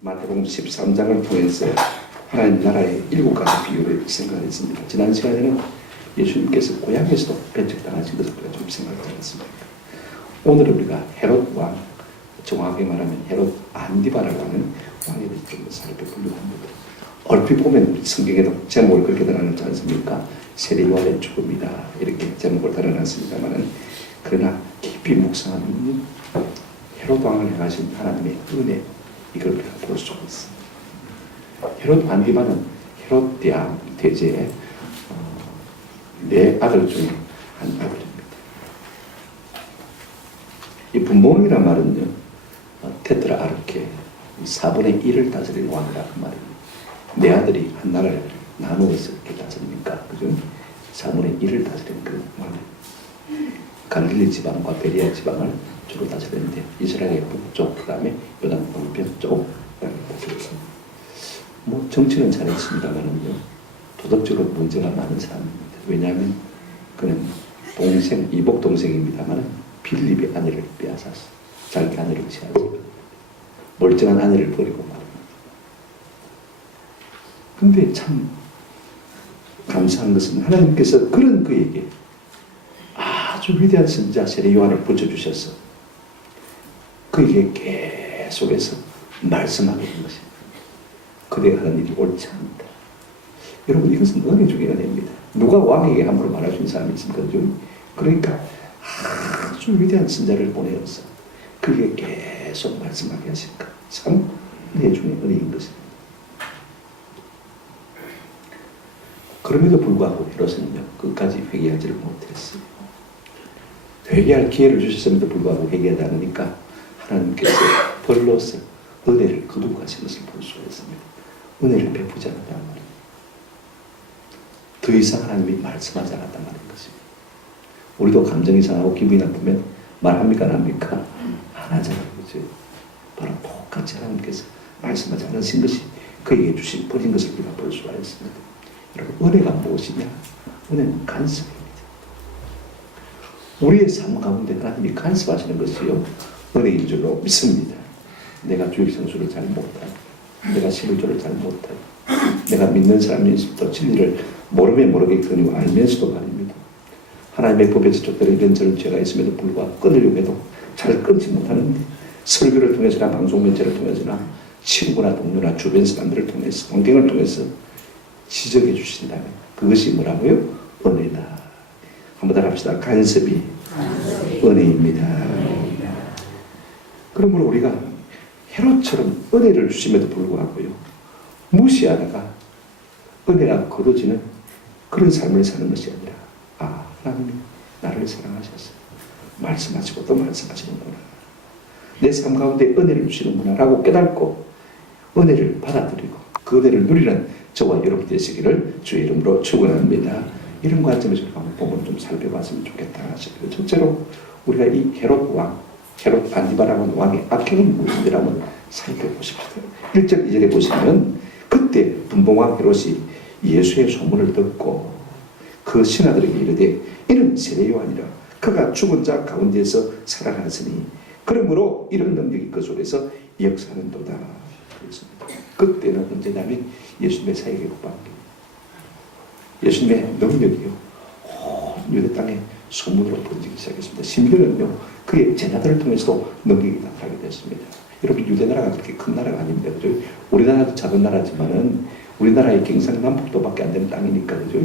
마태복음 13장을 통해서 하나님 나라의 7가지 비유를 생각했습니다. 지난 시간에는 예수님께서 고향에서도 배척당하신 것을 우리가 좀 생각했습니다. 오늘 우리가 헤롯 왕, 정확하게 말하면 헤롯 안디바라고 하는 왕에 대해서 좀 살펴보려고 합니다. 얼핏 보면 우리 성경에도 제목을 그렇게 달아놨지 않습니까? 세리와의 죽음이다 이렇게 제목을 달아놨습니다만은 그러나 깊이 묵상하면 헤롯 왕을 행하신 하나님의 은혜 이걸 우리가 볼 수가 있습니다. 헤롯 안디바는 헤롯 대제의 네 아들 중에 한 아들입니다. 이 분봉이란 말은요, 테트라 아르케 4분의 1을 다스릴 왕이라 그 말입니다. 네 아들이 한 나라를 나누어서 이렇게 다스립니까? 그죠? 4분의 1을 다스리는 그 왕. 갈릴리 지방과 베리아 지방을 주로 다스렸는데 이스라엘의 북쪽, 그 다음에 요단 동편 쪽 다스렸습니다. 뭐 정치는 잘했습니다만은요, 도덕적으로 문제가 많은 사람입니다. 왜냐하면 그는 동생, 이복 동생입니다만은 빌립의 아내를 빼앗았어. 자기 아내를 취하서 멀쩡한 아내를 버리고 말입니다. 근데 참 감사한 것은 하나님께서 그런 그에게 아주 위대한 선지자 세례 요한을 붙여주셔서 그에게 계속해서 말씀하게 된 것입니다. 그대가 하는 일이 옳지 않다. 여러분, 이것은 은혜 중의 은혜입니다. 누가 왕에게 함부로 말할 수 있는 사람이 있습니까? 그러니까 아주 위대한 선자를 보내어서 그에게 계속 말씀하게 하실까. 참 은혜 중의 은혜인 것입니다. 그럼에도 불구하고 헤롯은요, 끝까지 회개하지를 못했어요. 회개할 기회를 주셨음에도 불구하고 회개하지 않으니까 하나님께서 벌로서 은혜를 거두고하신 것을 볼 수가 있습니다. 은혜를 베푸지 않았단 말이에요. 더 이상 하나님이 말씀하지 않았단 말인 것입니다. 우리도 감정이 상하고 기분이 나쁘면 말합니까? 안 합니까? 안 하잖아요. 그죠? 바로 똑같이 하나님께서 말씀하지 않으신 것이 그에게 주신 버린 것을 우리가 볼 수가 있습니다. 여러분, 은혜가 무엇이냐? 은혜는 간섭입니다. 우리의 삶 가운데 하나님이 간섭하시는 것이요, 은혜인 줄로 믿습니다. 내가 주일 성수를 잘 못하고, 내가 11조를 잘 못하고, 내가 믿는 사람인지부터 진리를 모르면 모르겠거니와 알면서도 말입니다. 하나님의 법에서 쫓겨나 이런저런 죄가 있음에도 불구하고 끊으려고 해도 잘 끊지 못하는데, 설교를 통해서나 방송 매체를 통해서나 친구나 동료나 주변 사람들을 통해서, 환경을 통해서 지적해 주신다면 그것이 뭐라고요? 은혜다. 한번 더 합시다. 간섭이 은혜입니다. 그러므로 우리가 헤롯처럼 은혜를 주심에도 불구하고요, 무시하다가 은혜가 거둬지는 그런 삶을 사는 것이 아니라, 하나님이 나를 사랑하셔서 말씀하시고 또 말씀하시는구나, 내 삶 가운데 은혜를 주시는구나 라고 깨닫고 은혜를 받아들이고 그 은혜를 누리는 저와 여러분 되시기를 주의 이름으로 축원합니다. 이런 관점에서 한번 보면 좀 살펴봤으면 좋겠다 싶어요. 첫째로 우리가 이 헤롯 왕, 헤롯 안디바라는 왕의 악행이 무엇인지를 한번 살펴보십시오. 1절 2절에 보시면 그때 분봉왕 헤롯이 예수의 소문을 듣고 그 신하들에게 이르되 이는 세례 요한이라. 그가 죽은 자 가운데서 살아났으니 그러므로 이런 능력이 그 속에서 역사하는도다. 그렇습니다. 그때는 언제냐면 예수님의 사역의 국방기, 예수님의 능력이요, 온 유대 땅에 소문으로 번지기 시작했습니다. 심지어는요, 그의 제자들을 통해서도 능력이 나타나게 됐습니다. 여러분, 유대 나라가 그렇게 큰 나라가 아닙니다. 그죠? 우리나라도 작은 나라지만은 우리나라의 경상남북도밖에 안 되는 땅이니까, 그죠?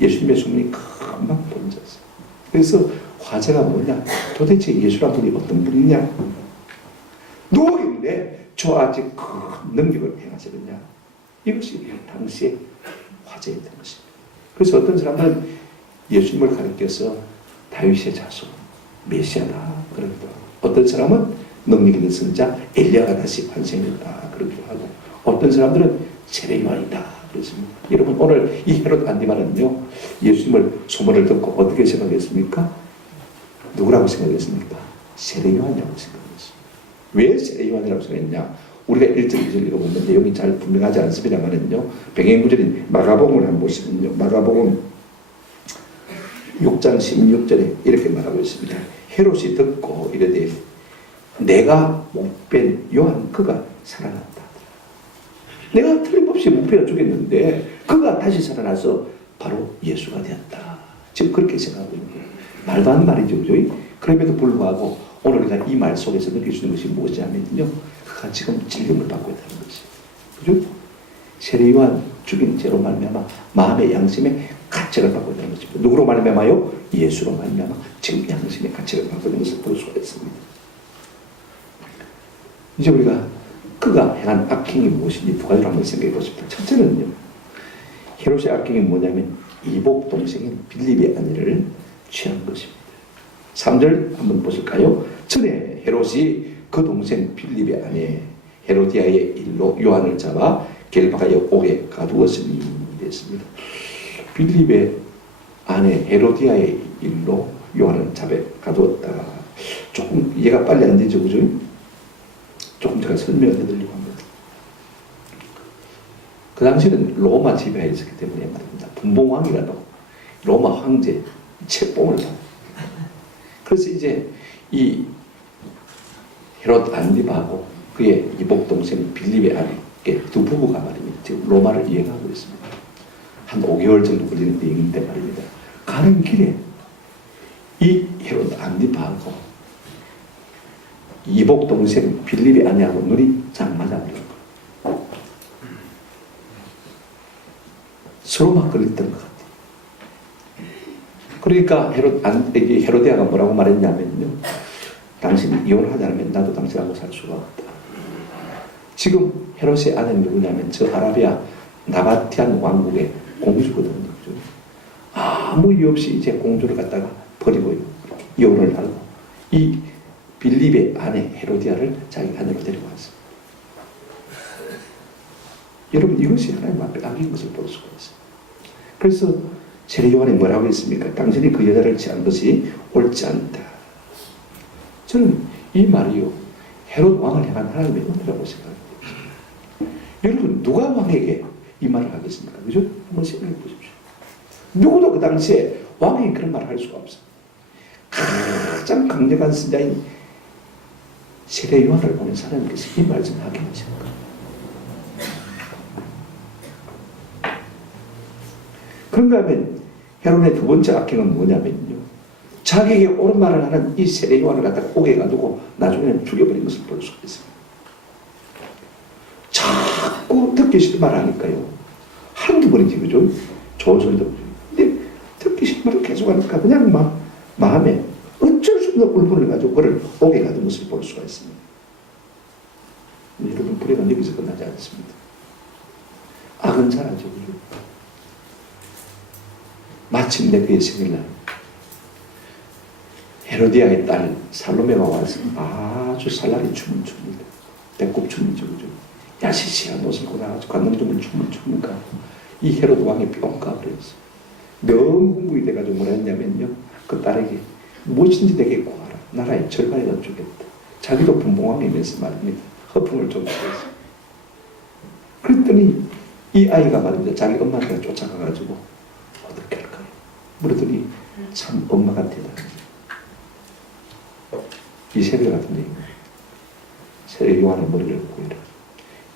예수님의 소문이 금방 번졌어요. 그래서 화제가 뭐냐? 도대체 예수란 분이 어떤 분이냐? 누구인데 저 아직 큰 능력을 행하시느냐? 이것이 당시에 화제였던 것입니다. 그래서 어떤 사람들은 예수님을 가리켜서 다윗의 자손, 메시아다 그러기도 하고, 어떤 사람은 능력 있는 선자 엘리야가 다시 환생했다 그러기도 하고, 어떤 사람들은 세례 요한이다 그랬습니다. 여러분, 오늘 이 헤롯 안디바는요, 예수님을 소문을 듣고 어떻게 생각했습니까? 누구라고 생각했습니까? 세례 요한이라고 생각했습니다. 왜 세례 요한이라고 생각했냐? 우리가 1절 2절 읽어보면 내용이 잘 분명하지 않습니다만은요, 병행구절인 마가복음을 한번 보시면요, 마가복음 6장 16절에 이렇게 말하고 있습니다. 헤롯이 듣고 이르되 내가 목벤 요한 그가 살아났다. 내가 틀림없이 목베어 죽였는데 그가 다시 살아나서 바로 예수가 되었다. 지금 그렇게 생각하고 있는 거예요. 말도 안 되는 말이죠. 그죠? 그럼에도 불구하고 오늘 우리가 이 말 속에서 느낄 수 있는 것이 무엇이냐면요, 그가 지금 질병을 받고 있다는 것이에요. 그죠? 세례 요한 죽인 죄로 말미암아 마음의 양심에 가책을 받고 있다는 것입니다. 누구로 말미암아요? 예수로 말미암아 지금 양심의 가책을 받고 있는 것을 볼 수가 있습니다. 이제 우리가 그가 행한 악행이 무엇인지 두 가지로 한번 생각해 보십시오. 첫째는요, 헤롯의 악행이 뭐냐면 이복 동생인 빌립의 아내를 취한 것입니다. 3절 한번 보실까요? 전에 헤롯이 그 동생 빌립의 아내 헤로디아의 일로 요한을 잡아 결박하여 옥에 가두었으니 됐습니다. 빌립의 아내 헤로디아의 일로 요한을 잡아 가두었다. 조금 이해가 빨리 안 되죠, 그죠? 조금 제가 설명을 해드리려고 합니다. 그 당시에는 로마 지배하에 있었기 때문에 말입니다. 분봉왕이라도 로마 황제 책봉을 받고, 그래서 이제 이 헤롯 안디바하고 그의 이복 동생 빌립의 아내께 두 부부가 말입니다. 지금 로마를 이행하고 있습니다. 한 5개월 정도 걸리는 비행인데 말입니다. 가는 길에 이 헤롯 안디파하고 이복 동생 빌립의 아내하고 눈이 잘 맞아버린 거예요. 서로 막 걸렸던 것 같아요. 그러니까 헤로디아가 뭐라고 말했냐면요. 당신이 이혼하지 않으면 나도 당신하고 살 수가 없다. 지금 헤롯의 아내는 누구냐면 저 아라비아 나바티안 왕국의 공주거든요. 그죠? 아무 이유 없이 이제 공주를 갖다가 버리고요. 이혼을 하고 이 빌립의 아내 헤로디아를 자기 아내로 데려왔어요. 여러분 이것이 하나님 앞에 악인 것을 볼 수가 있어요. 그래서 세례 요한이 뭐라고 했습니까? 당신이 그 여자를 취한 것이 옳지 않다. 저는 이 말이요 헤롯 왕을 향한 하나님의 은혜라고 생각합니다. 여러분 누가 왕에게 이 말을 하겠습니까? 그죠? 한번 생각해 보십시오. 누구도 그 당시에 왕이 그런 말을 할 수가 없어요. 가장 강력한 선자인 세례 요한을 보낸 하나님께서 이 말씀을 하게 하신 거예요. 그런가 하면 헤롯의 두 번째 악행은 뭐냐면요. 자기에게 옳은 말을 하는 이 세례 요한을 갖다가 오게 가지고 나중에는 죽여버린 것을 볼 수가 있습니다. 자꾸 듣기 싫은 말 하니까요. 한두 번이지, 그죠? 좋은 소리도. 근데 듣기 싫은 말을 계속 하니까 그냥 막 마음에 어쩔 수 없는 울분을 가지고 그를 오게 가는 것을 볼 수가 있습니다. 여러분, 불행은 여기서 끝나지 않습니다. 악은 잘하죠, 그죠? 마침내 그의 생일날 헤로디아의 딸 살로메가 와서 아주 살라리 춤을 춥니다. 배꼽춤이죠, 그죠? 야시시한 옷을 입고 나가지고 관동춤을 춤을 추니까 이 헤로드 왕이 뿅 가버렸어요. 너무 흥분이 돼가지고 뭐라 했냐면요. 그 딸에게 무엇인지 내게 구하라. 나라의 절반이라도 주겠다. 자기도 분봉왕이면서 말입니다. 허풍을 좀 주겠어요. 그랬더니 이 아이가 말입니다. 자기 엄마한테 쫓아가가지고 어떻게 할까요? 물었더니 참 엄마 같아요. 이 세례 같은 얘기입니다. 세례 요한의 머리를 구해라.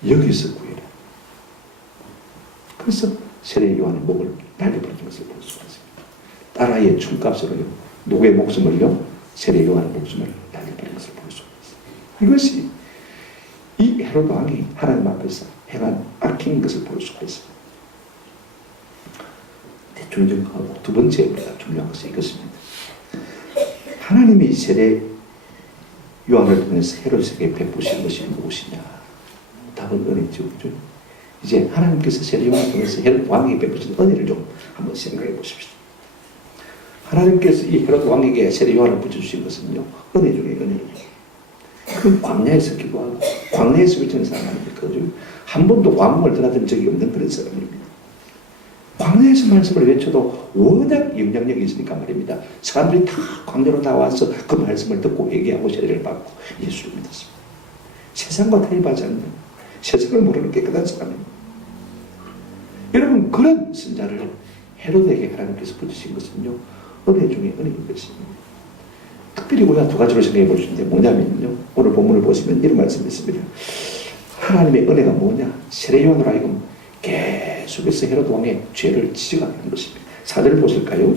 여기서 구해라. 그래서 세례 요한의 목을 날려버리는 것을 볼 수가 있습니다. 딸아이의 춤값으로요. 누구의 목숨을요? 세례 요한의 목숨을 날려버리는 것을 볼 수가 있습니다. 이것이 이 헤롯 왕이 하나님 앞에서 행한 악행인 것을 볼 수가 있습니다. 대충정하고 두 번째 우리가 중요한 것은 이것입니다. 하나님이 세례 요한을 통해서 헤롯에게 베푸신 것이 무엇이냐? 답은 은혜죠. 그죠? 이제 하나님께서 세례 요한을 통해서 헤롯 왕에게 베푸신 은혜를 좀 한번 생각해 보십시오. 하나님께서 이 헤롯 왕에게 세례 요한을 붙여주신 것은요, 은혜 중에 은혜예요. 그 광야에서 기도하고 광야에서 외치는 사람 아닙니까? 한 번도 왕궁을 떠나던 적이 없는 그런 사람입니다. 광야에서 말씀을 외쳐도 워낙 영향력이 있으니까 말입니다. 사람들이 다 광야로 나와서 그 말씀을 듣고 회개하고 세례를 받고 예수를 믿었습니다. 세상과 타협하지 않는, 세상을 모르는 깨끗한 사람입니다. 여러분, 그런 선자를 헤롯에게 하나님께서 붙이신 것은요, 은혜 중에 은혜인 것입니다. 특별히 우리가 두 가지로 생각해 볼 수 있는데 뭐냐면요, 오늘 본문을 보시면 이런 말씀이 있습니다. 하나님의 은혜가 뭐냐? 세례 요한으로 하여금 계속해서 헤롯 왕의 죄를 지적하게 한 것입니다. 4절을 보실까요?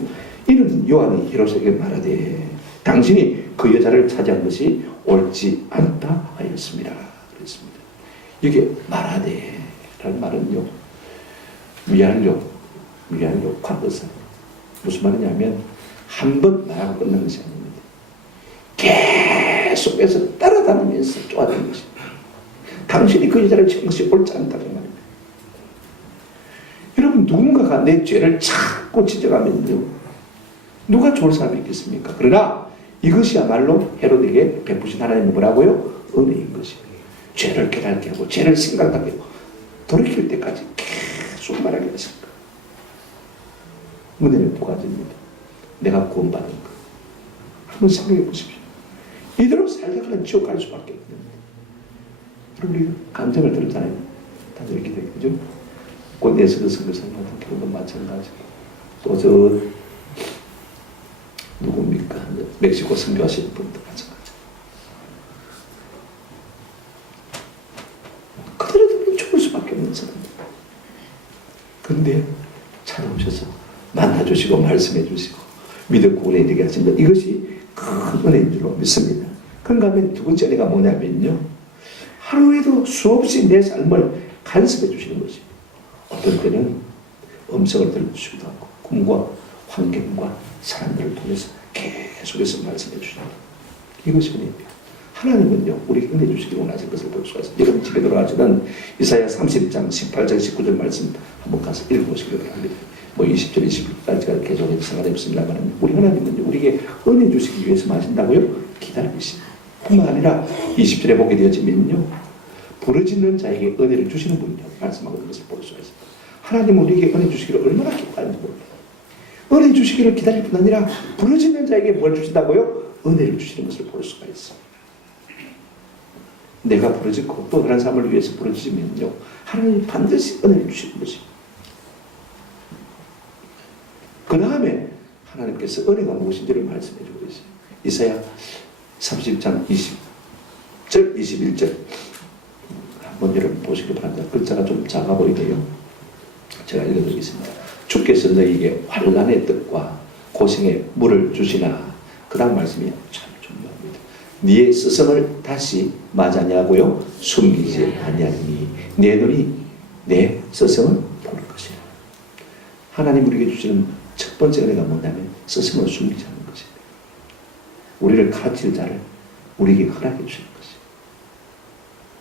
이는 요한이 헤롯에게 말하되 당신이 그 여자를 차지한 것이 옳지 않다 하였습니다. 그랬습니다. 이게 말하되 라는 말은요, 위안료 과거사. 무슨 말이냐면 한 번 말하고 끝나는 것이 아닙니다. 계속해서 따라다니면서 쫓아다니는 것입니다. 당신이 그 여자를 취한 것이 옳지 않다는 말입니다. 여러분, 누군가가 내 죄를 자꾸 지적하면요, 누가 좋을 사람이 있겠습니까? 그러나 이것이야말로 헤롯에게 베푸신 하나님은 뭐라고요? 은혜인 것입니다. 죄를 깨닫게 하고 죄를 생각하게 하고 돌이킬 때까지 계속 말하게 하십니다. 은혜는 두 가지입니다. 내가 구원받은 것. 한번 생각해 보십시오. 이대로 살다가는 지옥 갈 수밖에 없습니다. 그럼 우리가 감정을 들었잖아요. 다들 이렇게 되죠. 곧 에스더 선교사님 같은 경우도 마찬가지고, 또 저 누굽니까? 멕시코 선교하시는 분도 마찬가지고. 그대로 되면 죽을 수밖에 없는 사람입니다. 그런데 찾아오셔서 만나주시고 말씀해 주시고 믿었고 은혜 되게 하신 것, 이것이 큰 은혜인 줄로 믿습니다. 그런가 하면 두 번째 은혜가 뭐냐면요, 하루에도 수없이 내 삶을 간섭해 주시는 것입니다. 어떤 때는 음성을 들려주시기도 하고 꿈과 환경과 사람들을 통해서 계속해서 말씀해 주시는 것, 이것이 은혜입니다. 하나님은요, 우리 은혜 주시기 원하신 것을 볼 수가 있습니다. 여러분 집에 들어가시는 이사야 30장 18절 19절 말씀 한번 가서 읽어보시기 바랍니다. 뭐 20절 21절까지 계속해서 생각해 보습니다만, 우리 하나님은 우리에게 은혜 주시기 위해서 하신다고요? 기다리십니다. 뿐만 아니라 20절에 보게 되어지면요, 부르짖는 자에게 은혜를 주시는 분이라고 말씀하고 있는 것을 볼 수가 있습니다. 하나님은 우리에게 은혜 주시기를 얼마나 기뻐하는지 모릅니다. 은혜 주시기를 기다릴 뿐 아니라 부르짖는 자에게 뭘 주신다고요? 은혜를 주시는 것을 볼 수가 있습니다. 내가 부르짖고 또 다른 사람을 위해서 부르짖으면요, 하나님이 반드시 은혜를 주시는 것입니다. 그 다음에 하나님께서 은혜가 무엇인지를 말씀해 주고 있어요. 이사야 30장 20절 21절 한번 여러분 보시기 바랍니다. 글자가 좀 작아 보이네요. 제가 읽어드리겠습니다. 주께서 너희에게 환난의 뜻과 고생의 물을 주시나. 그 다음 말씀이 참 중요합니다. 네의 스승을 다시 맞아냐고요? 숨기지 아니하니 내 눈이 내 스승을 보는 것이라. 하나님 우리에게 주시는 첫 번째 은혜가 뭐냐면 스승을 숨기지 않는 것입니다. 우리를 가르칠 자를 우리에게 허락해 주시는 것입니다.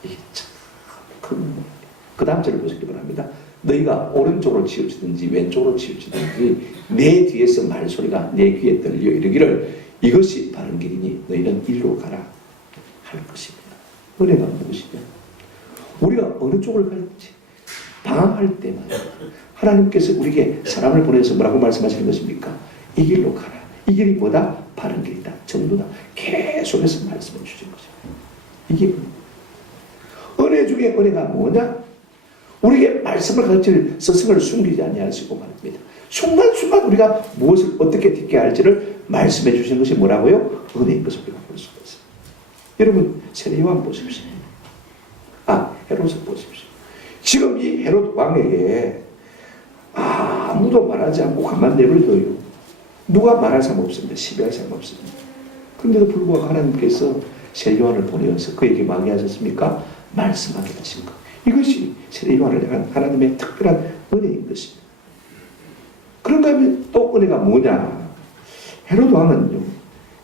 이게 참 큰 은혜입니다. 그 다음 절을 보시기 바랍니다. 너희가 오른쪽으로 치우치든지 왼쪽으로 치우치든지 내 뒤에서 말소리가 내 귀에 들려 이르기를 이것이 바른 길이니 너희는 이리로 가라 할 것입니다. 은혜가 무엇이냐? 우리가 어느 쪽을 갈지 방황할 때마다 하나님께서 우리에게 사람을 보내서 뭐라고 말씀하시는 것입니까? 이 길로 가라. 이 길이 뭐다? 바른 길이다. 정도다. 계속해서 말씀해 주신 거죠. 이게 은혜 중에 은혜가 뭐냐? 우리에게 말씀을 가르칠 스승을 숨기지 아니하시고 말입니다. 순간순간 우리가 무엇을 어떻게 듣게 할지를 말씀해 주시는 것이 뭐라고요? 은혜인 것을 우리가 볼 수가 있습니다. 여러분 세례요한 보십시오. 헤롯을 보십시오. 지금 이 헤롯 왕에게 아무도 말하지 않고 가만 내버려둬요. 누가 말할 사람 없습니다. 시비할 사람 없습니다. 그런데도 불구하고 하나님께서 세례요한을 보내어서 그에게 뭐하게 하셨습니까? 말씀하게 하신 것. 이것이 세례요한을 향한 하나님의 특별한 은혜인 것입니다. 그런가 하면 또 은혜가 뭐냐? 헤롯 왕은요,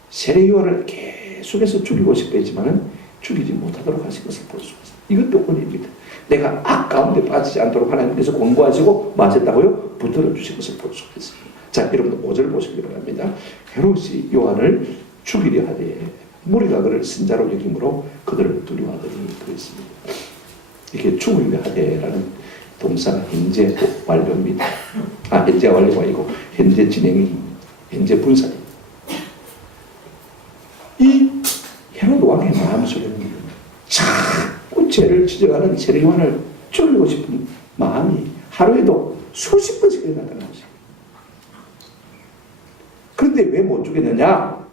세례요한을 계속해서 죽이고 싶어 했지만은 죽이지 못하도록 하신 것을 볼 수가 있습니다. 이것도 은혜입니다. 내가 악 가운데 빠지지 않도록 하나님께서 공부하시고 마셨다고요? 붙들어 주신 것을 볼 수가 있습니다. 자, 여러분 5절 보시기 바랍니다. 헤롯이 요한을 죽이려 하되 무리가 그를 선자로 여김으로 그들을 두려워하더니 그랬습니다. 이렇게 죽이려 하되라는 동사가 현재 완료입니다. 현재 완료가 아니고 현재 진행이 현재 분사입니다. 이 헤롯 왕의 마음속에는 자꾸 죄를 지적하는 세례요한을 죽이고 싶은 마음이 하루에도 수십 번씩 일어나는 것입니다. 그런데 왜 못 죽였느냐?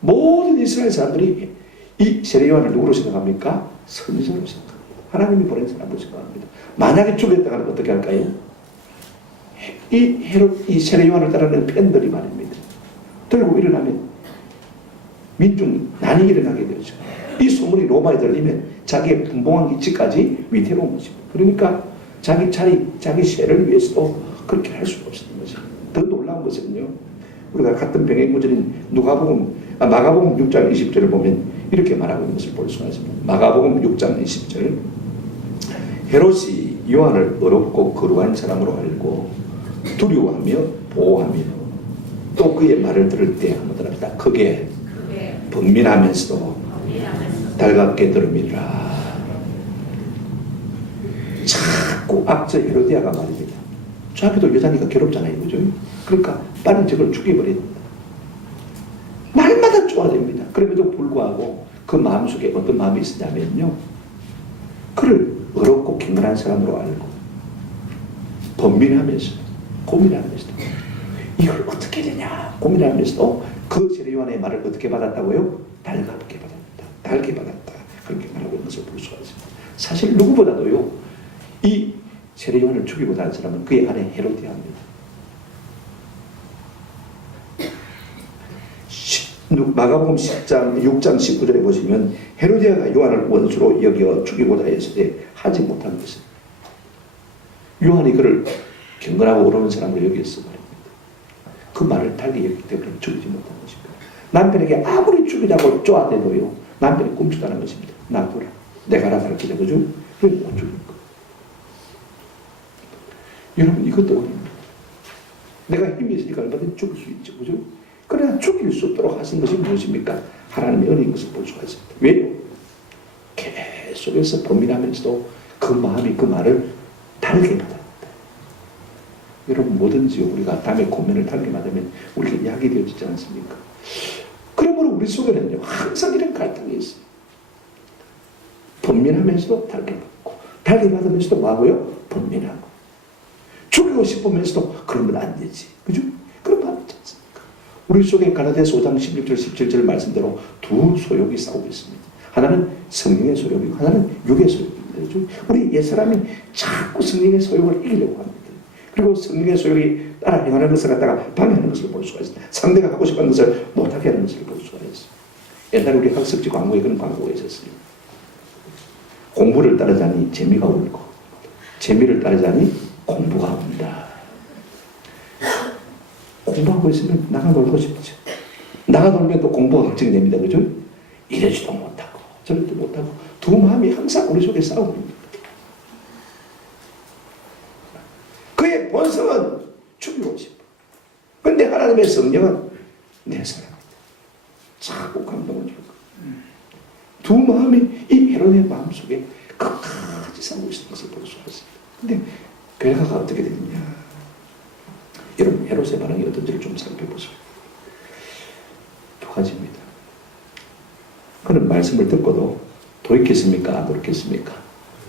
모든 이스라엘 사람들이 이 세례요한을 누구로 생각합니까? 선지자로 생각합니다. 하나님이 보낸 사람으로 생각합니다. 만약에 죽였다면 어떻게 할까요? 이 세례요한을 따르는 팬들이 말입니다. 들고 일어나면 민중 난이 일어나게 되죠. 이 소문이 로마에 들리면 자기의 분봉한 기치까지 위태로운 것입니다. 그러니까 자기 자리, 자기 세를 위해서도 그렇게 할 수가 없었던 거죠. 더 놀라운 것은요, 우리가 같은 병행구절인 마가복음 6장 20절을 보면 이렇게 말하고 있는 것을 볼 수가 있습니다. 마가복음 6장 20절 헤롯이 요한을 어렵고 거룩한 사람으로 알고 두려워하며 보호하며 또 그의 말을 들을 때 한번 합니다. 크게 번민하면서도 달갑게 들음이라. 자꾸 악저 헤로디아가 말입니다. 자기도 여자니까 괴롭잖아요. 그죠? 그러니까 빨리 저걸 죽여버립니다. 날마다 좋아집니다. 그럼에도 불구하고 그 마음속에 어떤 마음이 있었냐면요, 그를 어렵고 경건한 사람으로 알고 번민하면서 고민하면서도 이걸 어떻게 되냐 고민하면서도 그 세례요한의 말을 어떻게 받았다고요? 달갑게 받았다. 달게 받았다. 그렇게 말하고 있는 것을 볼 수가 있습니다. 사실 누구보다도요, 이 세례요한을 죽이고 다른 사람은 그의 아내 헤로디아입니다. 마가복음 10장 6장 19절에 보시면 헤로디아가 요한을 원수로 여겨 죽이고자 했을 때 하지 못한 것은 요한이 그를 경건하고 어려운 사람으로 여겼어 말입니다. 그 말을 달리 여기기 때문에 죽이지 못한 것입니다. 남편에게 아무리 죽이자고 쪼아대도요 남편이 꿈쩍다는 것입니다. 놔둬라. 내가 알아서 가르치자. 그죠? 그래서 못 죽인 거. 여러분 이것도 어렵니다. 내가 힘이 있으니까 얼마든지 죽일 수 있죠. 그죠? 그러나 죽일 수 있도록 하신 것이 무엇입니까? 하나님의 은혜인 것을 볼 수가 있습니다. 왜요? 계속해서 범인하면서도 그 마음이 그 말을 다르게 받아요. 여러분 뭐든지 우리가 남의 고민을 다르게 받으면 우리가 약이 되어지지 않습니까? 그러므로 우리 속에는요 항상 이런 갈등이 있어요. 범민하면서도 다르게 받고 다르게 받으면서도 뭐하고요? 범민하고 죽이고 싶으면서도 그러면 안 되지. 그죠? 그런 마음이 있지 않습니까? 우리 속에 갈라디아서 5장 16절 17절 말씀대로 두 소욕이 싸우고 있습니다. 하나는 성령의 소욕이고 하나는 육의 소욕입니다. 그죠? 우리 옛사람이 자꾸 성령의 소욕을 이기려고 합니다. 그리고 성령의 소욕이 따라 행하는 것을 갖다가 방해하는 것을 볼 수가 있습니다. 상대가 하고 싶은 것을 못하게 하는 것을 볼 수가 있어요. 옛날에 우리 학습지 광고에 그런 광고가 있었어요. 공부를 따르자니 재미가 울고 재미를 따르자니 공부가 온다. 공부하고 있으면 나가 놀고 싶죠. 나가 놀면 또 공부가 걱정됩니다. 그죠? 이러지도 못하고 저러지도 못하고 두 마음이 항상 우리 속에 싸우고 있습니다. 그의 본성은 죽이고 싶어. 그런데 하나님의 성령은 내 사랑입니다. 자꾸 감동을 줄 거예요. 두 마음이 이 헤롯의 마음속에 끝까지 싸우고 있는 것을 볼 수가 있습니다. 근데 결과가 어떻게 되느냐. 여러분 헤롯의 반응이 어떤지를 좀 살펴보세요. 두 가지입니다. 그는 말씀을 듣고도 돌이켰습니까? 안 돌이켰습니까?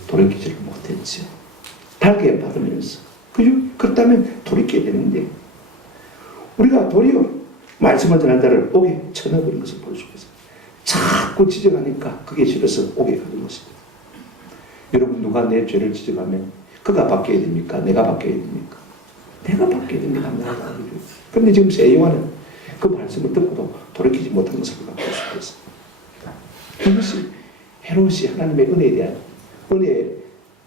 돌이키지를 못했죠. 달게 받으면서. 그죠? 그렇다면 돌이켜야 되는데 우리가 도리어 말씀을 전한 자를 옥에 쳐넣어버린 것을 볼 수가 있어요. 자꾸 지적하니까 그게 싫어서 옥에 가는 것입니다. 여러분 누가 내 죄를 지적하면 그가 바뀌어야 됩니까? 내가 바뀌어야 됩니까? 내가 바뀌어야 됩니다. 그런데 지금 새 요한은 그 말씀을 듣고도 돌이키지 못한 것을 볼 수가 있습니다. 이것이 헤롯이 하나님의 은혜에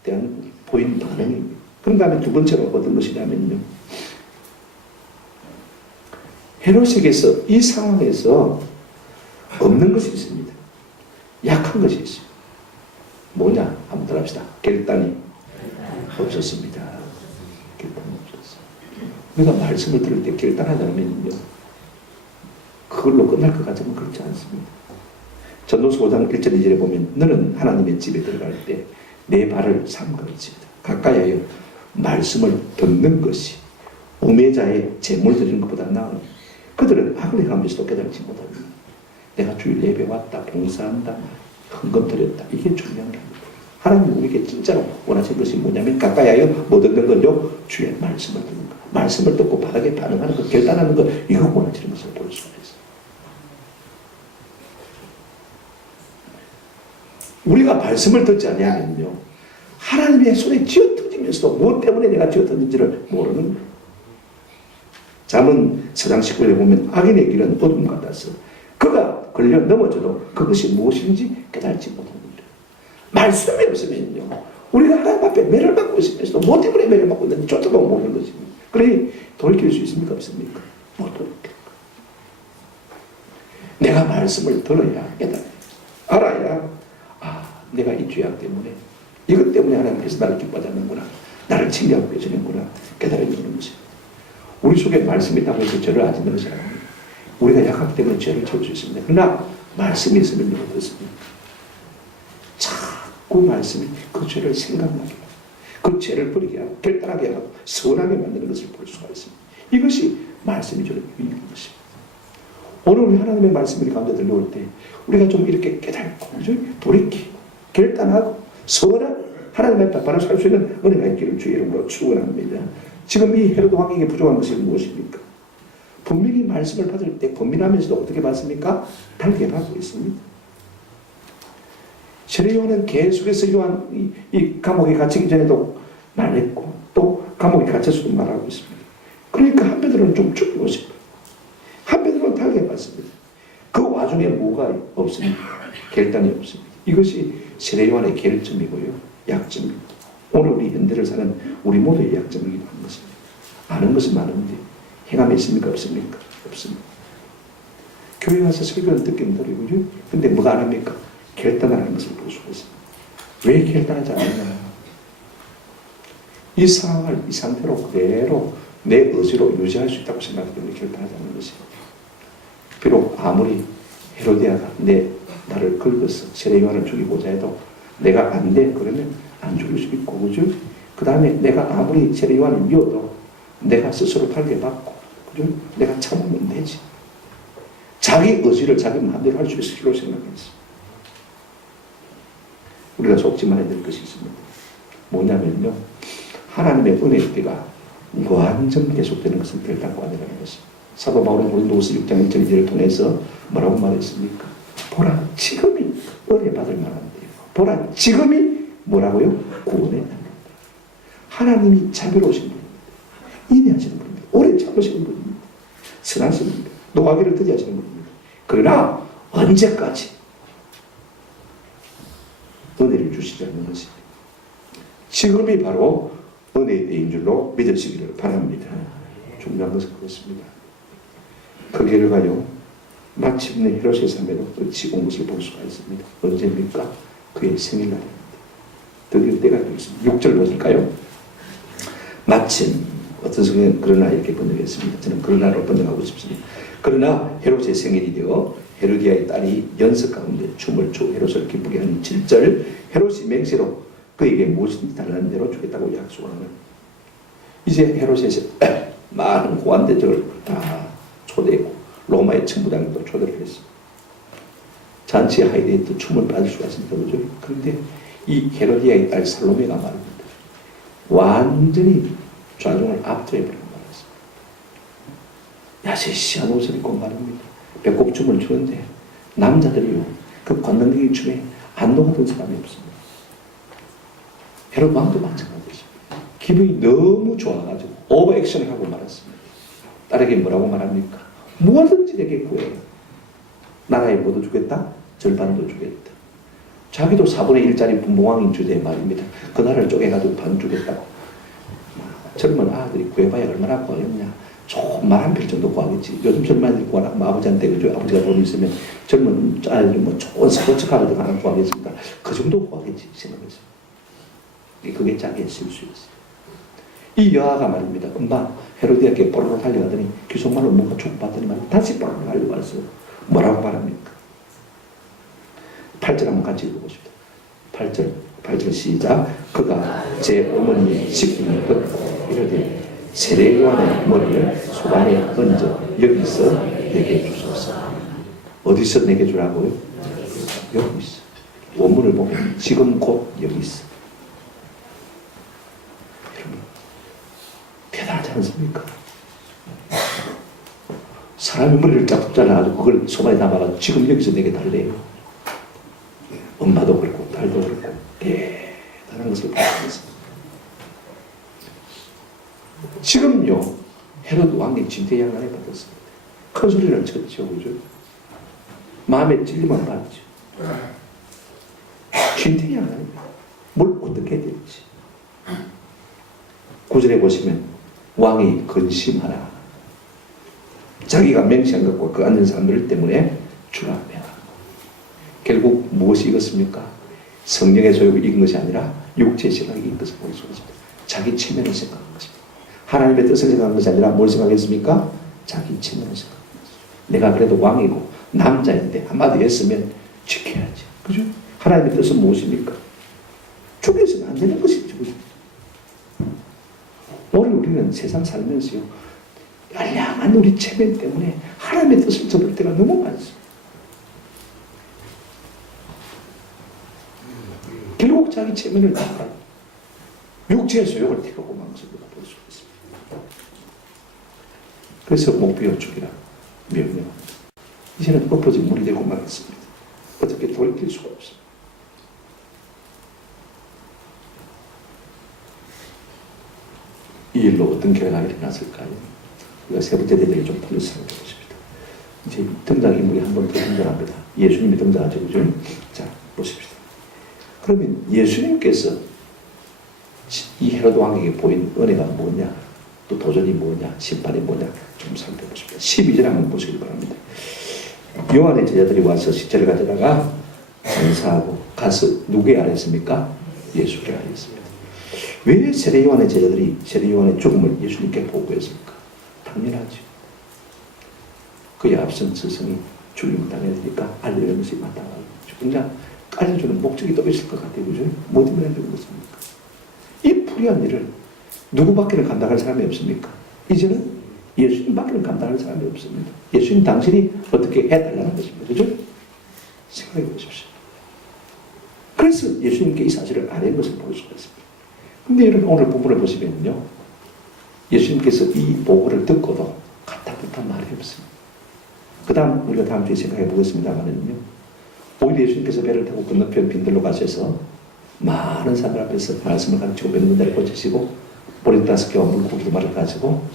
대한 보인 반응입니다. 그런 다음에 두 번째로 어떤 것이냐면요. 헤롯에게서 이 상황에서 없는 것이 있습니다. 약한 것이 있어요. 뭐냐? 한번 들어봅시다. 결단이 없었습니다. 결단이 없었어요. 우리가 말씀을 들을 때 결단하지 않으면요. 그걸로 끝날 것 같으면 그렇지 않습니다. 전도서 5장 1절 2절에 보면 너는 하나님의 집에 들어갈 때 내 발을 삼가르치다. 가까이 하여 말씀을 듣는 것이 우매자의 재물 드리는 것보다 나으니 그들은 악을 행하면서도 깨달지 못합니다. 내가 주일 예배 왔다, 봉사한다, 헌금 드렸다. 이게 중요한 게 아닙니다. 하나님 우리에게 진짜로 원하시는 것이 뭐냐면 가까이 하여 뭐 듣는 건요? 주의 말씀을 듣는 것. 말씀을 듣고 바르게 반응하는 것, 결단하는 것, 이거 원하시는 것을 볼 수가 있어요. 우리가 말씀을 듣지 않으면요 하나님의 손에 쥐어터지면서도 무엇 때문에 내가 쥐어터진지를 모르는 거예요. 잠언 4장 19절에 보면 악인의 길은 어둠 같아서 그가 걸려 넘어져도 그것이 무엇인지 깨달지 못합니다. 말씀이 없으면요 우리가 하나님 앞에 매를 받고 있으면서도 뭐 때문에 매를 받고 있는지 쫓아도 모르는 것입니다. 그러니 돌이킬 수 있습니까? 없습니까? 못 돌이킬 거예요. 내가 말씀을 들어야 깨달아요. 알아야 내가 이 죄악 때문에 이것 때문에 하나님께서 나를 기뻐하지 않는구나. 나를 칭찬하고 계시는구나. 깨달아야 되는 것입니다. 우리 속에 말씀이 있다고 해서 죄를 안 짓는 것이 아닙니다. 우리가 약하기 때문에 죄를 채울 수 있습니다. 그러나 말씀이 있으면 어떻습니까? 자꾸 말씀이 그 죄를 생각나게 하고 그 죄를 버리게 하고 결단하게 하고 서운하게 만드는 것을 볼 수가 있습니다. 이것이 말씀이 저를 유익한 것입니다. 오늘 우리 하나님의 말씀이 우리 가운데 들려올 때 우리가 좀 이렇게 깨닫고 돌이키고 결단하고 서운한 하나님 앞에 바로 살 수 있는 은혜가 있기를 주의 이름으로 축원합니다. 지금 이 헤롯 왕에게 부족한 것이 무엇입니까? 분명히 말씀을 받을 때 범민하면서도 어떻게 받습니까? 달게 받고 있습니다. 세례 요한은 계속해서 이 감옥에 갇히기 전에도 말했고 또 감옥에 갇혀서도 말하고 있습니다. 그러니까 한편으로는 좀 죽이고 싶어요. 한편으로는 달게 받습니다. 중에 뭐가 없습니까? 결단이 없습니다. 이것이 세례요한의 결점이고요. 약점입니다. 오늘 우리 현대를 사는 우리 모두의 약점이기도 한 것입니다. 아는 것은 많은데 행함이 있습니까? 없습니까? 없습니다. 교회 가서 설교는 듣기는 들어요. 근데 뭐가 안 합니까? 결단하는 것을 볼 수가 있습니다. 왜 결단하지 않느냐? 이 상황을 이 상태로 그대로 내 의지로 유지할 수 있다고 생각하기 때문에 결단하지 않는 것입니다. 비록 아무리 헤로디아가 나를 긁어서 세례요한을 죽이고자 해도 내가 안 돼 그러면 안 죽일 수 있고, 그죠? 그 다음에 내가 아무리 세례요한을 미워도 내가 스스로 탈괴받고, 그죠? 내가 참으면 되지. 자기 의지를 자기 마음대로 할 수 있을 줄로 생각했어. 우리가 속지 말아야 될 것이 있습니다. 뭐냐면요, 하나님의 은혜의 때가 무한정 계속되는 것은 결단관이라는 것입니다. 사도 바울은 고린도후서 6장 1절 2절을 통해서 뭐라고 말했습니까? 보라, 지금이 은혜 받을 만한데요. 보라, 지금이 뭐라고요? 구원의 날입니다. 하나님이 자비로우신 분입니다. 인내하시는 분입니다. 오래 참으시는 분입니다. 선하신 분입니다. 노하기를 드리하시는 분입니다. 그러나 언제까지 은혜를 주시지 않는 것입니다. 지금이 바로 은혜의 때인 줄로 믿으시기를 바랍니다. 중요한 것은 그렇습니다. 그 결과요, 마침내 헤롯의 삶에도 끝이 온 것을 볼 수가 있습니다. 언제입니까? 그의 생일날입니다. 드디어 때가 되었습니다. 6절 보실까요? 마침 어떤 성경은 그러나 이렇게 번역했습니다. 저는 그러나로 번역하고 싶습니다. 그러나 헤롯의 생일이 되어 헤로디아의 딸이 연석 가운데 춤을 추 헤롯을 기쁘게 하는 7절, 헤롯이 맹세로 그에게 무엇인지 달라는 대로 주겠다고 약속하는, 이제 헤롯의 많은 고관대적을 다 초대했고 로마의 천부장도 초대를 했습니다. 잔치에 하이데에 또 춤을 빠질 수가 있습니다. 그죠? 그런데 이 헤로디아의 딸 살로메가 말입니다. 완전히 좌종을 압도해버리고 말았습니다. 야시시한 옷을 입고 말입니다. 배꼽춤을 추는데 남자들이요, 그 관광객의 춤에 안동하던 사람이 없습니다. 헤롯 왕도 마찬가지입니다. 기분이 너무 좋아가지고 오버액션을 하고 말았습니다. 딸에게 뭐라고 말합니까? 무엇든지 내게 구해. 나라에 뭐도 주겠다? 절반도 주겠다. 자기도 4분의 1짜리 분봉왕인 주제의 말입니다. 그 나라를 쪼개가지고 반 주겠다고. 젊은 아들이 구해봐야 얼마나 구하겠냐. 조금 말 한 필 정도 구하겠지. 요즘 젊은 아들이 구하라. 아버지한테, 그죠? 아버지가 돈 있으면 젊은 아들이 뭐 좋은 스포츠카 같은 거 하나 구하겠습니다. 그 정도 구하겠지 생각했어요. 그게 자기의 실수였어요. 이 여아가 말입니다. 금방 헤로디아께 뽀로로 달려가더니 귀속말로 뭔가 주고받더니 다시 뽀로로 달려가서 뭐라고 말합니까? 8절 한번 같이 읽어보십시오. 8절 시작. 그가 제 어머니의 식품을 듣고 이르되 세례요한의 머리를 소반에 얹어 여기서 내게 주소서. 어디서 내게 주라고요? 여기 있어. 원문을 보면 지금 곧 여기 있어. 대단하지 않습니까? 사람의 머리를 쫙 잘라가지고 그걸 소반에 담아가지고 지금 여기서 내게 달래요. 엄마도 그렇고 딸도 그렇고 대단한 것을 발견했습니다. 지금요, 헤롯 왕이 진퇴양난에 받았습니다. 큰 소리를 쳤죠, 그죠? 마음에 찔리만 받죠. 진퇴양난입니다. 뭘 어떻게 해야 될지. 9절에 보시면 왕이 근심하라. 자기가 맹세한 것과 그 앉은 사람들 때문에 주라 명하고. 결국 무엇이 익었습니까? 성령의 소욕을 익은 것이 아니라 육체의 생각이 익은 것을 볼 수가 있습니다. 자기 체면을 생각한 것입니다. 하나님의 뜻을 생각한 것이 아니라 뭘 생각했습니까? 자기 체면을 생각한 것입니다. 내가 그래도 왕이고 남자인데 한마디 했으면 지켜야지. 그죠? 하나님의 뜻은 무엇입니까? 죽여서는 안 되는 것이죠. 오늘 우리는 세상 살면서요, 알량한 우리 체면 때문에 하나님의 뜻을 접을 때가 너무 많습니다. 결국 자기 체면을 다가 육체의 소욕을 태우고 만 것을 우리가 볼 수가 있습니다. 그래서 목비어 죽이라 명령합니다. 이제는 엎어진 물이 되고 말았습니다. 어떻게 돌이킬 수가 없습니다. 이 일로 어떤 결과가 일어났을까요? 우리가 세 번째 대목에 좀 풀어서 살펴보십니다. 이제 등장인물이 한 번 더 등장합니다. 예수님이 등장하죠. 그죠? 자, 보십시오. 그러면 예수님께서 이 헤로드 왕에게 보인 은혜가 뭐냐, 또 도전이 뭐냐, 심판이 뭐냐 좀 살펴보십시오. 12절 한번 보시기 바랍니다. 요한의 제자들이 와서 시체를 가져다가 장사하고 가서 누구의 아래 했습니까? 예수께 아래 했습니다. 왜 세례 요한의 제자들이 세례 요한의 죽음을 예수님께 보고했습니까? 당연하죠. 그에 앞선 스승이 죽임을 당해야 되니까 알려주는 것이 마땅하고, 그러나 알려주는 목적이 또 있을 것 같아요. 그죠? 뭐 때문에 알려주는 것입니까? 이 불의한 일을 누구밖에는 감당할 사람이 없습니까? 이제는 예수님밖에는 감당할 사람이 없습니다. 예수님 당신이 어떻게 해달라는 것입니다. 그죠? 생각해 보십시오. 그래서 예수님께 이 사실을 아는 것을 볼 수가 있습니다. 근데 여러분 오늘 본문을 보시면요, 예수님께서 이 보고를 듣고도 가타부터 말이 없습니다. 그 다음 우리가 다음 주에 생각해 보겠습니다만은요, 오히려 예수님께서 배를 타고 건너편 빈들로 가셔서 많은 사람들 앞에서 말씀을 가르치고 몇 대를 고치시고 보리 5개와 물고기 2마리를 가지고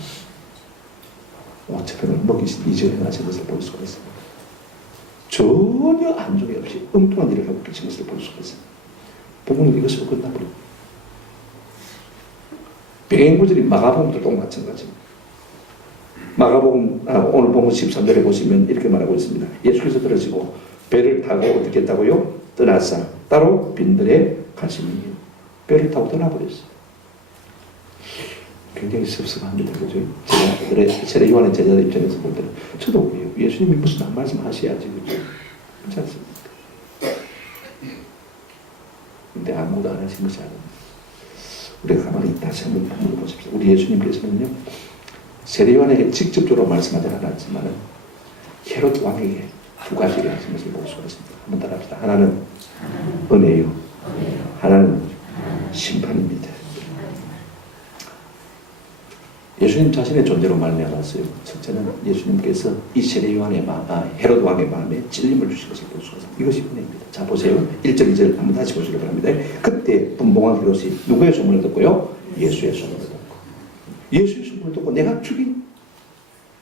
5,000명을 먹이신 이전에 하신 것을 볼 수가 있습니다. 전혀 안중에 없이 엉뚱한 일을 하고 계신 것을 볼 수가 있습니다. 본문은 이것으로 끝나버립니다. 백행구절이 마가복음도 또 마찬가지입니다. 마가복음 오늘 본문 13절에 보시면 이렇게 말하고 있습니다. 예수께서 들으시고 배를 타고 어떻게 했다고요? 떠나서 따로 빈들에 가시니 배를 타고 떠나버렸어요. 굉장히 섭섭합니다. 그죠? 제가 세례 요한의 제자들 입장에서 볼 때는 저도 그래요. 예수님이 무슨 한 말씀 하셔야지. 그죠? 그렇지 않습니까? 근데 아무도 안 하신 것이 아닙니다. 우리가 가만히 다시 한번 보십시오. 우리 예수님께서는요, 세례 요한에게 직접적으로 말씀하지 않았지만 헤롯 왕에게 두 가지를 하신 것을 볼 수가 있습니다. 한번 따라합시다. 하나는 은혜요, 하나는 심판입니다. 예수님 자신의 존재로 말미암았어요. 첫째는 예수님께서 이 세례 요한의 헤롯 왕의 마음에 찔림을 주신 것을 볼 수가 있습니다. 이것이 은혜입니다. 자, 보세요. 1절 2절 한번 다시 보시기 바랍니다. 그때 분봉한 헤롯이 누구의 소문을 듣고요? 예수의 소문을 듣고. 예수의 소문을 듣고 내가 죽인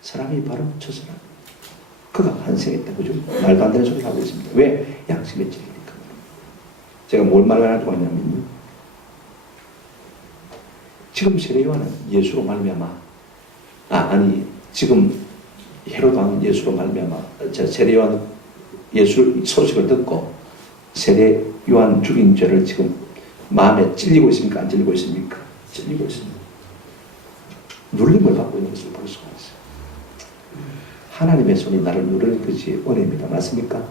사람이 바로 저 사람. 그가 환생했다. 그죠? 말도 안 되는 소리를 하고 있습니다. 왜? 양심의 찔리니까. 제가 뭘 말하려고 하냐면요, 지금 세례 요한은 예수로 말미암아, 지금 헤롯 왕은 예수로 말미암아, 세례 요한 예수 소식을 듣고 세례 요한 죽인 죄를 지금 마음에 찔리고 있습니까? 안 찔리고 있습니까? 찔리고 있습니다. 눌림을 받고 있는 것을 볼 수가 있어요. 하나님의 손이 나를 누르는 것이 은혜입니다. 맞습니까?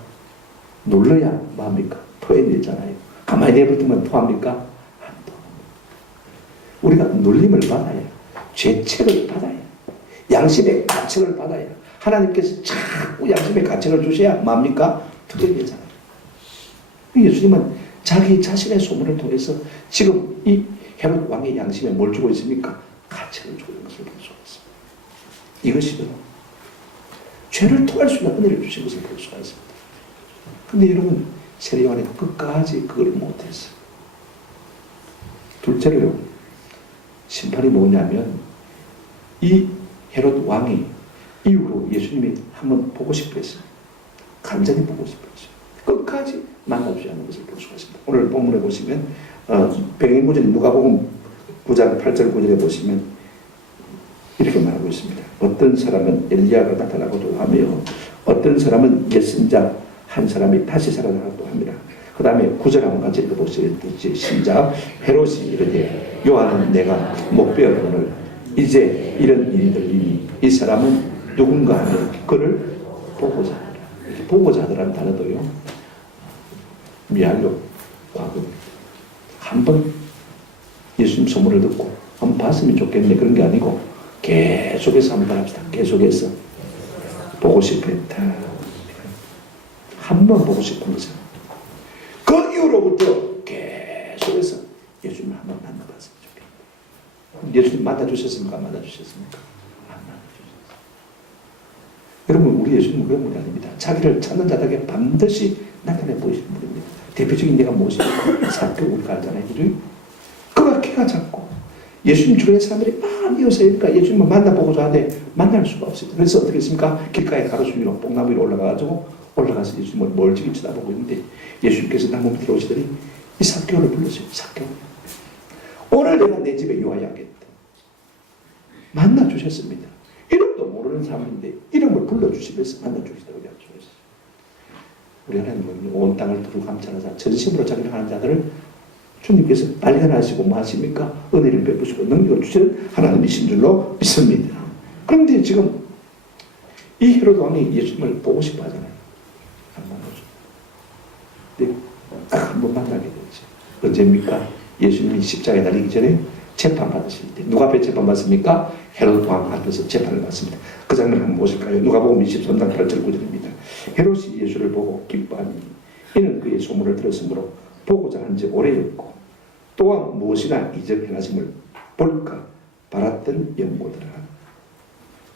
눌러야 뭐합니까? 토해내잖아요. 가만히 내버리면 토합니까? 안 토합니다. 우리가 눌림을 받아야, 죄책을 받아야, 양심의 가책을 받아야, 하나님께서 자꾸 양심의 가책을 주셔야 뭡니까? 토해내잖아요. 예수님은 자기 자신의 소문을 통해서 지금 이 헤롯 왕의 양심에 뭘 주고 있습니까? 가책을 주고 있는 것을 볼 수가 있습니다. 이것이 바로 죄를 토할 수 있는 은혜를 주신 것을 볼 수가 있습니다. 근데 여러분, 세례 요한이 끝까지 그걸 못했어요. 둘째로요, 심판이 뭐냐면 이 헤롯 왕이 이후로 예수님이 한번 보고 싶어 했어요. 간절히 보고 싶어 했어요. 끝까지 만나주지 않는 것을 볼 수가 있습니다. 오늘 본문에 보시면 백행구절 누가복음 9장 8절 9절에 보시면 이렇게 말하고 있습니다. 어떤 사람은 엘리야가 나타나고도 하며 어떤 사람은 예선자 한 사람이 다시 살아나고도 합니다. 그 다음에 9절 한번 같이 읽어보시겠지. 시작. 헤롯이 이르되 요한은 내가 못 배웠거늘 이제 이런 일이 들리니 이 사람은 누군가 하며 그를 보고자 하더라. 이렇게 보고자 하더라는 단어도요, 미완료 과거 한번 예수님 소문을 듣고 한번 봤으면 좋겠네 그런 게 아니고 계속해서 한번 합시다. 계속해서 보고 싶었다. 한 번 보고 싶은 거죠. 그 이후로부터 계속해서 예수님을 한번 만나봤으면 좋겠다. 예수님 만나주셨습니까? 안 만나주셨습니까? 안 만나주셨습니다. 여러분, 우리 예수님은 그런 분이 아닙니다. 자기를 찾는 자들에게 반드시 나타내 보이시는 분입니다. 대표적인 예가 무엇입니까? 사도 우리가 알잖아요. 그죠? 그가 키가 작고 예수님 주변에 사람들이 많이 오세니까 예수님을 만나보고자 하는데 만날 수가 없어요. 그래서 어떻게 했습니까? 길가에 가로수 위로 뽕나무 위로 올라가서 예수님을 멀찍이 쳐다보고 있는데 예수님께서 나무 밑으로 오시더니 이 삭개오를 불렀어요. 삭개오, 오늘 내가 내 집에 유하여야겠다. 만나주셨습니다. 이름도 모르는 사람인데 이름을 불러주시면서 만나주시도록 약속했어요. 우리 하나님은 온 땅을 두루 감찰하사 전심으로 자기를 하는 자들을 주님께서 발견하시고 뭐 하십니까? 은혜를 베푸시고 능력을 주시는 하나님이신 줄로 믿습니다. 그런데 지금 이 헤로드 왕이 예수님을 보고 싶어 하잖아요. 안 만나죠. 근데 딱 한 번 만나게 되죠. 언제입니까? 예수님이 십자가에 달리기 전에 재판받으실 때. 누가 앞에 재판받습니까? 헤로드 왕 앞에서 재판을 받습니다. 그 장면 한번 보실까요? 누가복음 23장 8절 9절입니다. 헤롯이 예수를 보고 기뻐하니 이는 그의 소문을 들었으므로 보고자 한 지 오래였고 또한 무엇이나 이적 행하심을 볼까 바랐던 연고들아.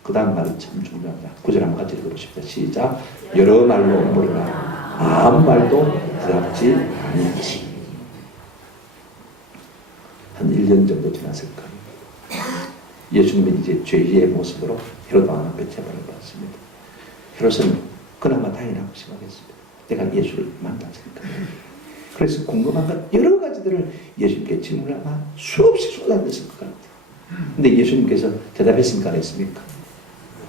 그 다음 말이 참 중요합니다. 9절 한번 같이 읽어보십시다. 시작. 여러 말로 물으나 아무 말도 대답지 아니하시. 한 1년 정도 지났을 거예요. 예수님은 이제 죄의 모습으로 헤롯 왕 앞에 재판을 받습니다. 헤롯은 그나마 다행이라고 생각했습니다. 내가 예수를 만났으니까. 그래서 궁금한 건 여러 가지들을 예수님께 질문을 아마 수없이 쏟아냈을 것 같아요. 근데 예수님께서 대답했습니까? 안 했습니까?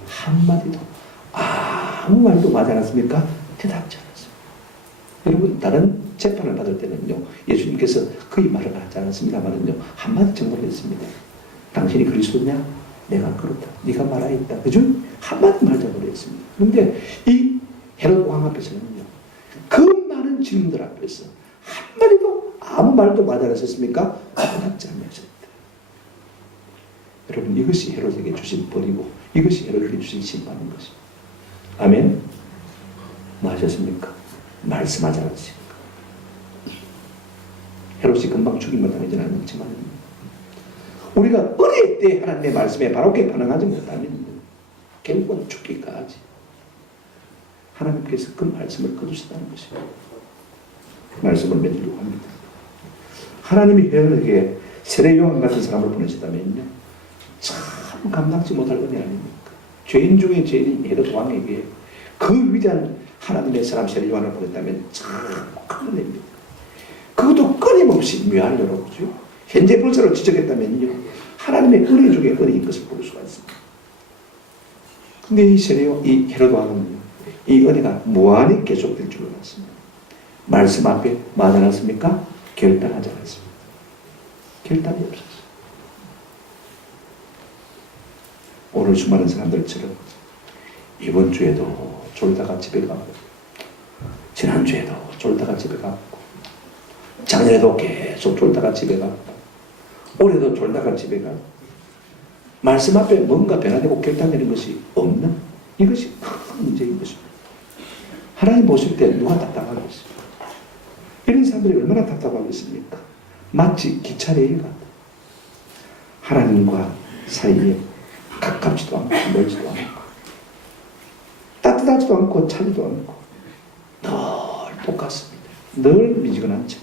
한마디도 아무 말도 하지 않았습니까? 대답하지 않았어요. 여러분 다른 재판을 받을 때는요 예수님께서 거의 말을 하지 않았습니다만은요 한마디 정도를 했습니다. 당신이 그리스도냐? 내가 그렇다. 네가 말하였다. 그죠? 한마디 말 정도를 했습니다. 그런데 이 헤롯 왕 앞에서는요 그 많은 질문들 앞에서 한마디도 아무 말도 하지 않았습니까? 대답지 않으셨다. 여러분 이것이 헤롯에게 주신 벌이고 이것이 헤롯에게 주신 심판인 것입니다. 아멘. 뭐 하셨습니까? 말씀하지 않았습니까? 헤롯이 금방 죽임을 당하지는 않았지만 우리가 어릴 때 하나님의 말씀에 바로게 반응하지 못하면 결국은 죽기까지 하나님께서 그 말씀을 거두신다는 것입니다. 말씀을 맺으려고 합니다. 하나님이 헤롯에게 세례 요한 같은 사람을 보내시다면요 참 감당치 못할 은혜 아닙니까? 죄인 중에 죄인인 헤롯 왕에게 그 위대한 하나님의 사람 세례 요한을 보냈다면 참 큰 은혜입니다. 그것도 끊임없이 묘하려고 그죠? 현재 불사로 지적했다면요 하나님의 은혜 중에 은혜인 것을 볼 수가 있습니다. 근데 이 헤롯 왕은요 이 은혜가 무한히 계속될 줄 알았습니다. 말씀 앞에 맞지 않았습니까? 결단하지 않았습니다. 결단이 없었어요. 오늘 수많은 사람들처럼 이번 주에도 졸다가 집에 가고 지난주에도 졸다가 집에 가고 작년에도 계속 졸다가 집에 가고 올해도 졸다가 집에 가고 말씀 앞에 뭔가 변화되고 결단되는 것이 없는 이것이 큰 문제인 것입니다. 하나님 보실 때 누가 답답하겠습니까? 이런 사람들이 얼마나 답답하겠습니까? 마치 기차 레일 같다. 하나님과 사이에 가깝지도 않고 멀지도 않고 따뜻하지도 않고 차지도 않고 늘 똑같습니다. 늘 미지근한 채.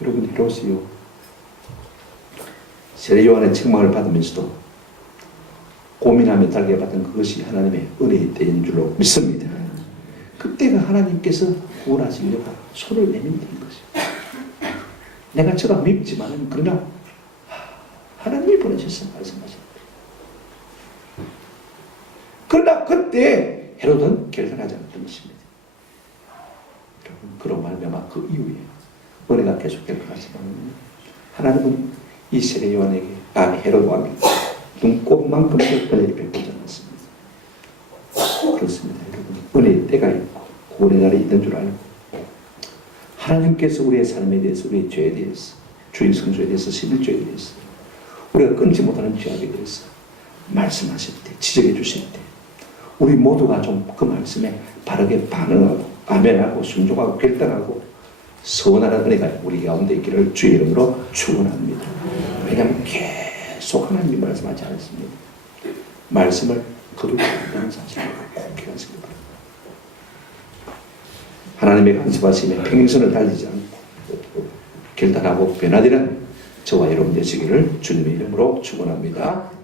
여러분 헤롯이요 세례 요한의 책망을 받으면서도 고민하며 달게 받은 그것이 하나님의 은혜의 때인 줄로 믿습니다. 그때가 하나님께서 구원하시려고 손을 내밀던 것이에요. 내가 저가 밉지만은 그러나 하나님이 보내셔서 말씀하셨다. 그러나 그때 헤롯은 결단하지 않았던 것입니다. 여러분 그로 말미암아 그 이후에 은혜가 계속될 것 같지만 하나님은 이 세례 요한에게 헤롯 왕에게 눈곱만큼도 은혜를 베푸지 않았습니다. 그렇습니다. 여러분 은혜의 때가 있고 구원의 날이 있는 줄 알고 하나님께서 우리의 삶에 대해서 우리의 죄에 대해서 주의 성소에 대해서 11조에 대해서 우리가 끊지 못하는 죄악에 대해서 말씀하실 때 지적해 주실 때 우리 모두가 좀 그 말씀에 바르게 반응하고 아멘하고 순종하고 결단하고 서원하는 은혜가 우리 가운데 있기를 주의 이름으로 축원합니다. 왜냐하면 계속 하나님이 말씀하지 않습니다. 말씀을 거두지 않는 사실을 꼭 기억하시기 바랍니다. 하나님의 간섭하심에 평행선을 달리지 않고 결단하고 변화되는 저와 여러분 되시기를 주님의 이름으로 축원합니다.